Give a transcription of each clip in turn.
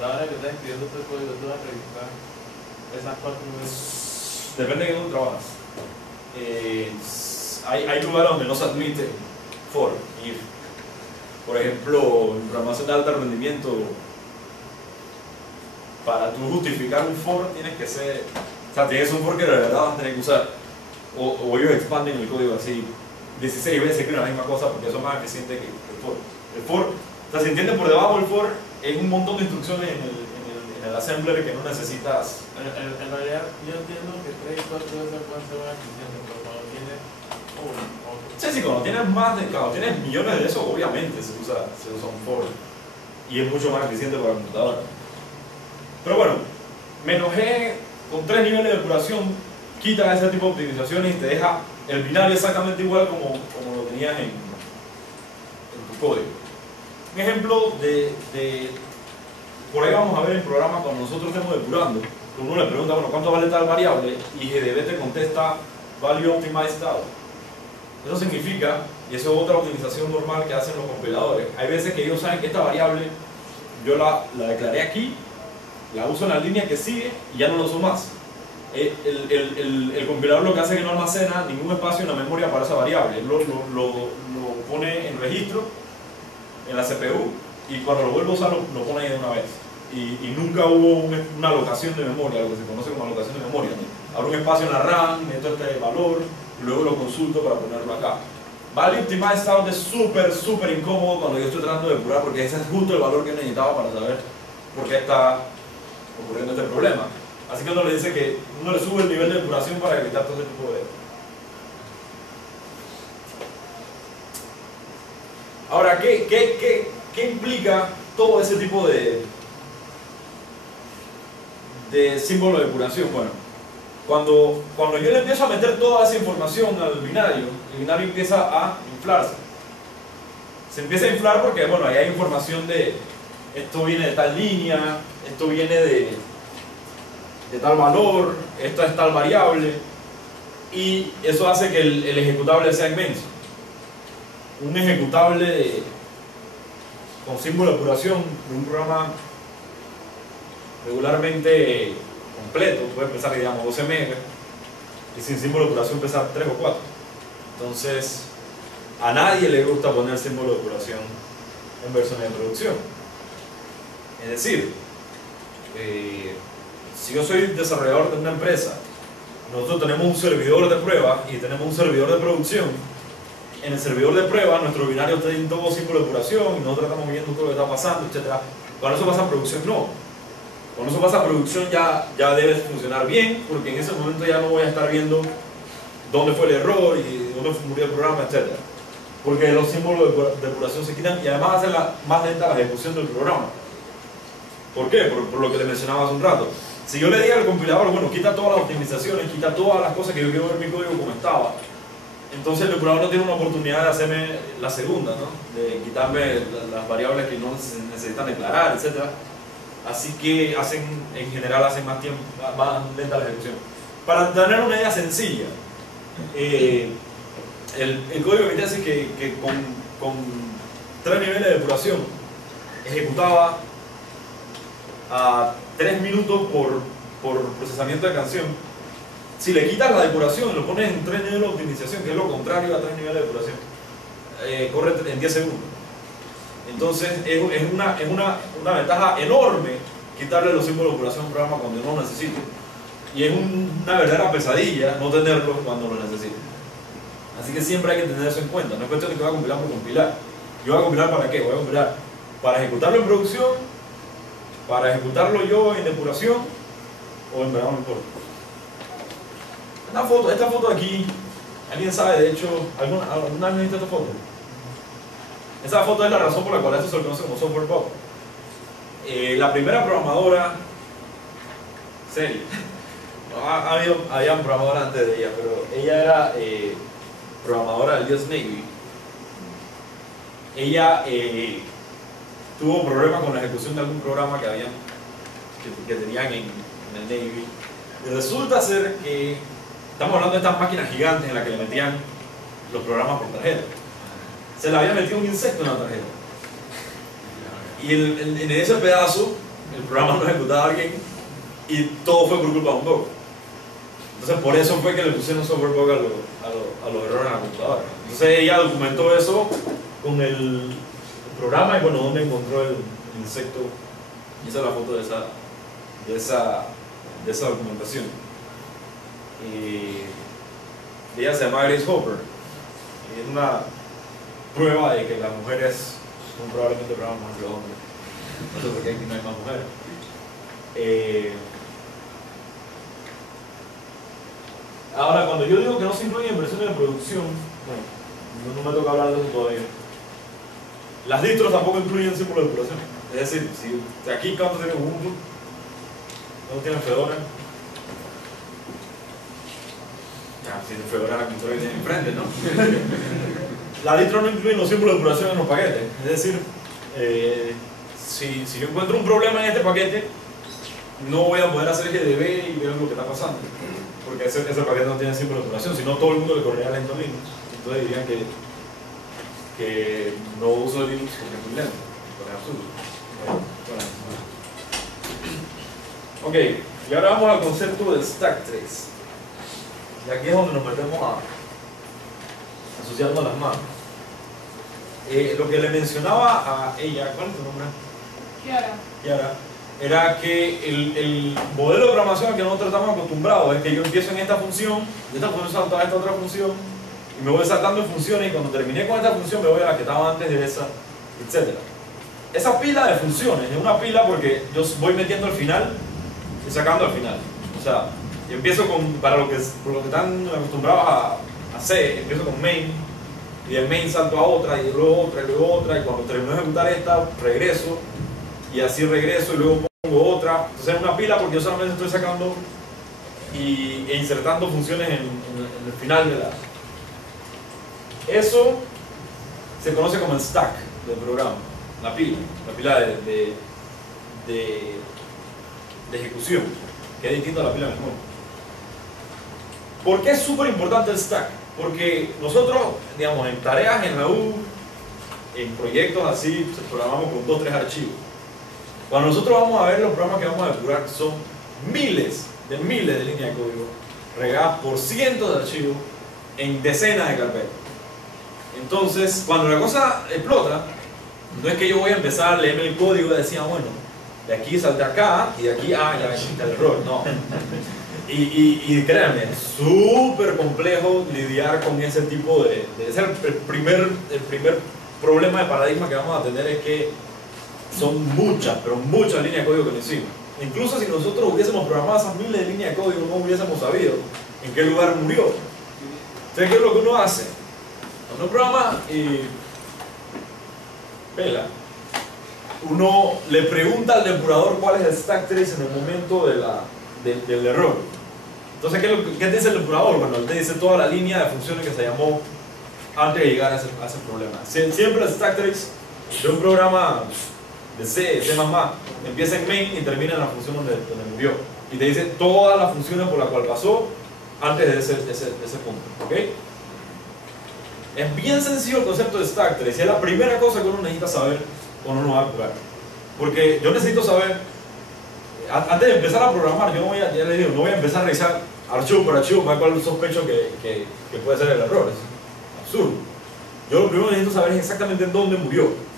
la hora que estás escribiendo este código, tú vas a revisar esas 4 veces. Depende de dónde trabajas. Hay lugares donde no se admite for, if. Por ejemplo, en programación de alto rendimiento, para tú justificar un for tienes que ser, o sea, tienes un for que de verdad vas a tener que usar, o ellos expanden el código así 16 veces, escriben la misma cosa porque eso es más eficiente que el for. El for, o sea, si entienden por debajo el for, es un montón de instrucciones en el assembler que no necesitas. En realidad, yo entiendo que 3 y 4 veces pueden ser más eficientes, pero cuando tienes uno o Sí, cuando tienes millones de eso, obviamente se usa un for y es mucho más eficiente para la computadora. Pero bueno, menos G con 3 niveles de depuración quita ese tipo de optimizaciones y te deja el binario exactamente igual como lo tenías en tu código. Un ejemplo por ahí vamos a ver el programa cuando nosotros estemos depurando, uno le pregunta, bueno, ¿cuánto vale tal variable? Y GDB te contesta value optimized out. Eso significa, y eso es otra optimización normal que hacen los compiladores, hay veces que ellos saben que esta variable yo la declaré aquí, la uso en la línea que sigue y ya no lo uso más. El compilador lo que hace es que no almacena ningún espacio en la memoria para esa variable, lo pone en registro en la CPU y cuando lo vuelvo a usar lo pone ahí de una vez. Y nunca hubo una alocación de memoria, lo que se conoce como alocación de memoria. Abro un espacio en la RAM, meto este valor y luego lo consulto para ponerlo acá. Value Optimized Out es súper incómodo cuando yo estoy tratando de depurar porque ese es justo el valor que necesitaba para saber por qué está ocurriendo este problema. Así que uno le dice que uno le sube el nivel de depuración para evitar todo ese tipo de... Ahora, ¿qué implica todo ese tipo de símbolo de depuración? Bueno, cuando yo le empiezo a meter toda esa información al binario, el binario empieza a inflarse. Se empieza a inflar porque, bueno, ahí hay información de esto viene de tal línea, esto viene de tal valor, esta es tal variable, y eso hace que el ejecutable sea inmenso. Un ejecutable con símbolo de depuración de un programa regularmente completo puede empezar, digamos, 12 megas, y sin símbolo de depuración pesa 3 o 4. Entonces, a nadie le gusta poner símbolo de depuración en versiones de producción. Es decir, si yo soy desarrollador de una empresa, nosotros tenemos un servidor de prueba y tenemos un servidor de producción. En el servidor de prueba, nuestro binario está en todo símbolo de depuración y nosotros estamos viendo todo lo que está pasando, etc. Cuando eso pasa a producción, no. Cuando eso pasa a producción ya debe funcionar bien, porque en ese momento ya no voy a estar viendo dónde fue el error y dónde murió el programa, etc. Porque los símbolos de depuración se quitan y además hacen más lenta la ejecución del programa. ¿Por qué? Por lo que le mencionaba hace un rato. Si yo le digo al compilador, bueno, quita todas las optimizaciones, quita todas las cosas que yo quiero ver mi código como estaba, entonces el depurador no tiene una oportunidad de hacerme la segunda, ¿no? De quitarme las variables que no necesitan declarar, etc. Así que en general hacen más lenta la ejecución. Para tener una idea sencilla, el código que te hace que con 3 niveles de depuración ejecutaba a 3 minutos por procesamiento de canción. Si le quitas la depuración y lo pones en 3 niveles de optimización, que es lo contrario a 3 niveles de depuración, corre en 10 segundos. Entonces es una ventaja enorme quitarle los símbolos de depuración a un programa cuando no lo necesito. Y es una verdadera pesadilla no tenerlos cuando lo necesito. Así que siempre hay que tener eso en cuenta. No es cuestión de que voy a compilar por compilar. ¿Yo voy a compilar para qué? Voy a compilar para ejecutarlo en producción, para ejecutarlo yo en depuración, o en verdad no importa. Esta foto aquí, ¿alguien sabe? De hecho, ¿alguna vez viste esta foto? Esa foto es la razón por la cual esto se lo conoce como software bug. La primera programadora seria, había un programador antes de ella, pero ella era programadora del US Navy. Ella tuvo problemas con la ejecución de algún programa que tenían en el Navy. Y resulta ser que estamos hablando de estas máquinas gigantes en las que le metían los programas por tarjeta. Se le había metido un insecto en la tarjeta. Y en ese pedazo el programa no ejecutaba a alguien y todo fue por culpa de un bug. Entonces por eso fue que le pusieron software bug a los errores en la computadora. Entonces ella documentó eso con el programa y bueno, donde encontró el insecto. Y esa es la foto de esa documentación. Y ella se llama Grace Hopper. Y es una prueba de que las mujeres son probablemente programas más que los hombres. No sé por qué aquí no hay más mujeres. Ahora, cuando yo digo que no se incluyen inversiones de producción, bueno, no me toca hablar de eso todavía. Las distros tampoco incluyen símbolos de depuración. Es decir, si aquí ¿cuántos tienen Ubuntu? ¿Cuántos tienen Fedora? Si tienen Fedora, la control que tienen enfrente, ¿no? Las distros no incluyen los símbolos de depuración en los paquetes. Es decir, si yo encuentro un problema en este paquete, no voy a poder hacer GDB y ver lo que está pasando. Porque ese paquete no tiene símbolo de depuración, si no todo el mundo le correría lento a Linux. Entonces dirían que no uso Linux porque es muy lento. Es absurdo. Ok, y ahora vamos al concepto del stack trace. Y aquí es donde nos metemos a asociarnos las manos. Lo que le mencionaba a ella, ¿cuál es tu nombre? Kiara. Era que el modelo de programación al que nosotros estamos acostumbrados es que yo empiezo en esta función, de esta función salto a esta otra función, y me voy saltando en funciones, y cuando terminé con esta función me voy a la que estaba antes de esa, etc. Esa pila de funciones es una pila porque yo voy metiendo al final y sacando al final. O sea, yo empiezo por lo que están acostumbrados a hacer, empiezo con main, y del main salto a otra, y luego otra, y luego otra, y cuando termino de ejecutar esta, regreso, y así regreso, y luego pongo otra. Entonces es una pila porque yo solamente estoy sacando e insertando funciones en el final de la... Eso se conoce como el stack del programa, la pila de ejecución, que es distinto a la pila de memoria. ¿Por qué es súper importante el stack? Porque nosotros, digamos, en tareas en la U, en proyectos así, programamos con 2 o 3 archivos. Cuando nosotros vamos a ver los programas que vamos a depurar, son miles de líneas de código regadas por cientos de archivos en decenas de carpetas. Entonces, cuando la cosa explota, no es que yo voy a empezar a leerme el código y decir, bueno, de aquí salta acá y de aquí, ya existe el error. No. Y créanme, es súper complejo lidiar con ese tipo de... Ese es el primer problema de paradigma que vamos a tener, es que son muchas, pero muchas líneas de código que no hicimos. Incluso si nosotros hubiésemos programado esas miles de líneas de código, no hubiésemos sabido en qué lugar murió. Entonces, ¿qué es lo que uno hace? Cuando uno programa vela, uno le pregunta al depurador cuál es el stack trace en el momento del error. Entonces, ¿qué te dice el depurador? Bueno, él te dice toda la línea de funciones que se llamó antes de llegar a ese problema. Siempre el stack trace de un programa de C, C++, empieza en main y termina en la función donde murió. Y te dice todas las funciones por las cuales pasó antes de ese punto. ¿Ok? Es bien sencillo el concepto de stack trace y es la primera cosa que uno necesita saber cuando uno va a jugar. Porque yo necesito saber, antes de empezar a programar, yo no voy a empezar a revisar archivo por archivo para ver cuál sospecho que puede ser el error. Es absurdo. Yo lo primero que necesito saber es exactamente en dónde murió.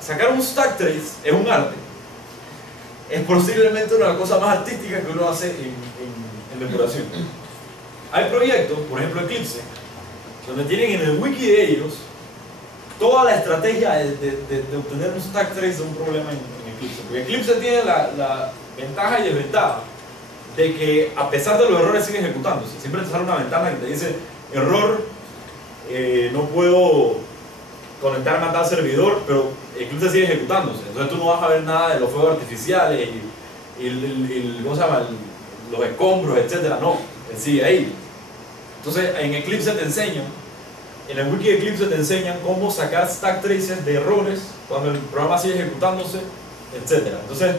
Sacar un stack trace es un arte. Es posiblemente una cosa más artística que uno hace en depuración. Hay proyectos, por ejemplo Eclipse, donde tienen en el wiki de ellos toda la estrategia de obtener un stack trace de un problema en Eclipse. Porque Eclipse tiene la ventaja y desventaja de que a pesar de los errores sigue ejecutándose. Siempre te sale una ventana que te dice error, no puedo conectarme a tal servidor, pero Eclipse sigue ejecutándose. Entonces tú no vas a ver nada de los fuegos artificiales y ¿cómo se llama? Los escombros, etcétera. No, él sigue ahí. Entonces en Eclipse te enseñan, en el wiki de Eclipse te enseñan cómo sacar stack traces de errores cuando el programa sigue ejecutándose, etcétera. Entonces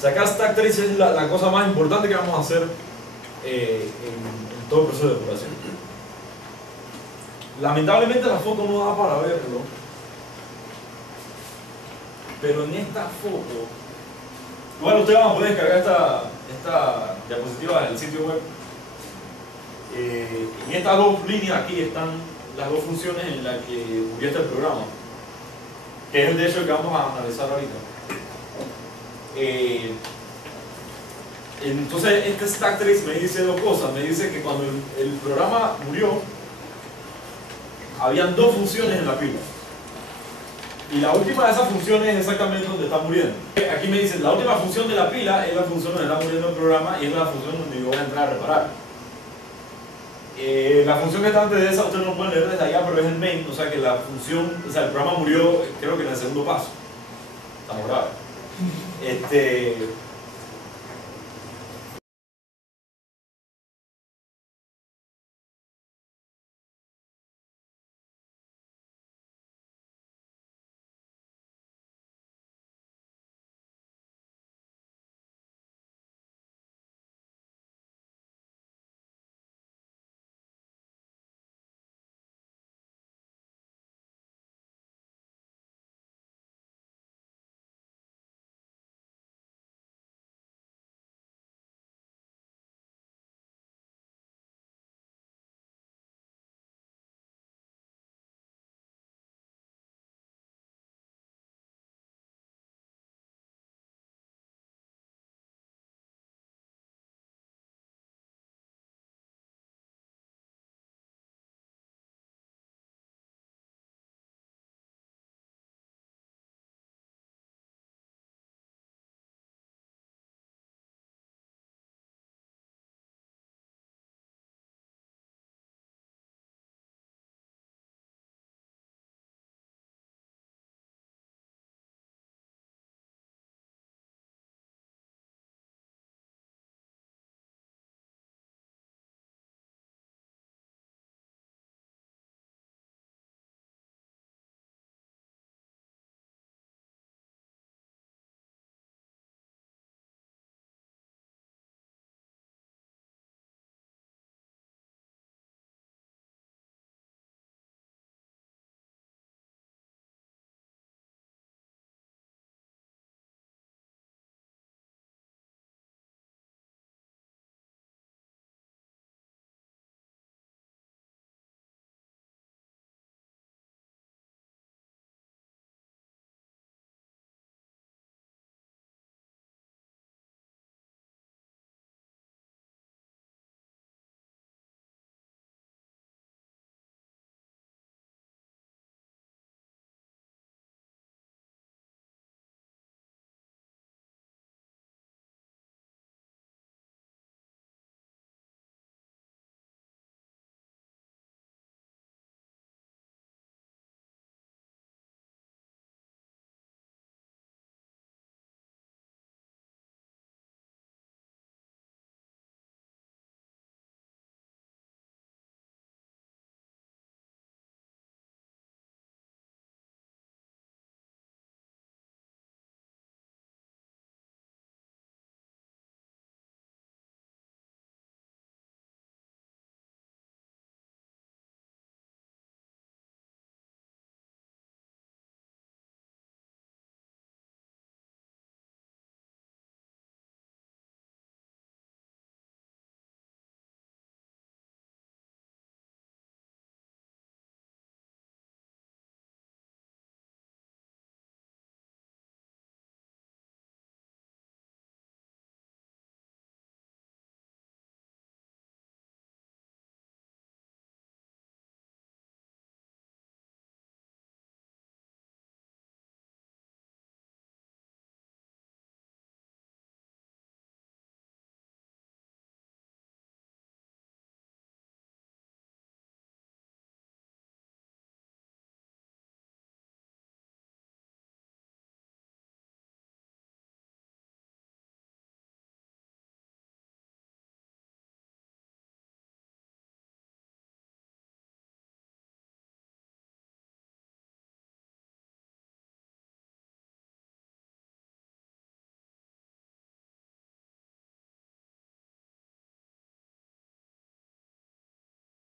sacar stack traces es la cosa más importante que vamos a hacer en todo el proceso de depuración. Lamentablemente la foto no da para verlo, pero en esta foto Igual ustedes van a poder descargar esta diapositiva en el sitio web. En estas dos líneas aquí están las dos funciones en las que murió este programa, que es el de hecho que vamos a analizar ahorita. Entonces este stack trace me dice dos cosas. Me dice que cuando el programa murió, habían dos funciones en la pila. Y la última de esas funciones es exactamente donde está muriendo. Aquí me dicen, la última función de la pila es la función donde está muriendo el programa y es la función donde yo voy a entrar a reparar. La función que está antes de esa ustedes no pueden leer desde allá, pero es el main, o sea que la función, o sea el programa murió creo que en el segundo paso. Estamos graves.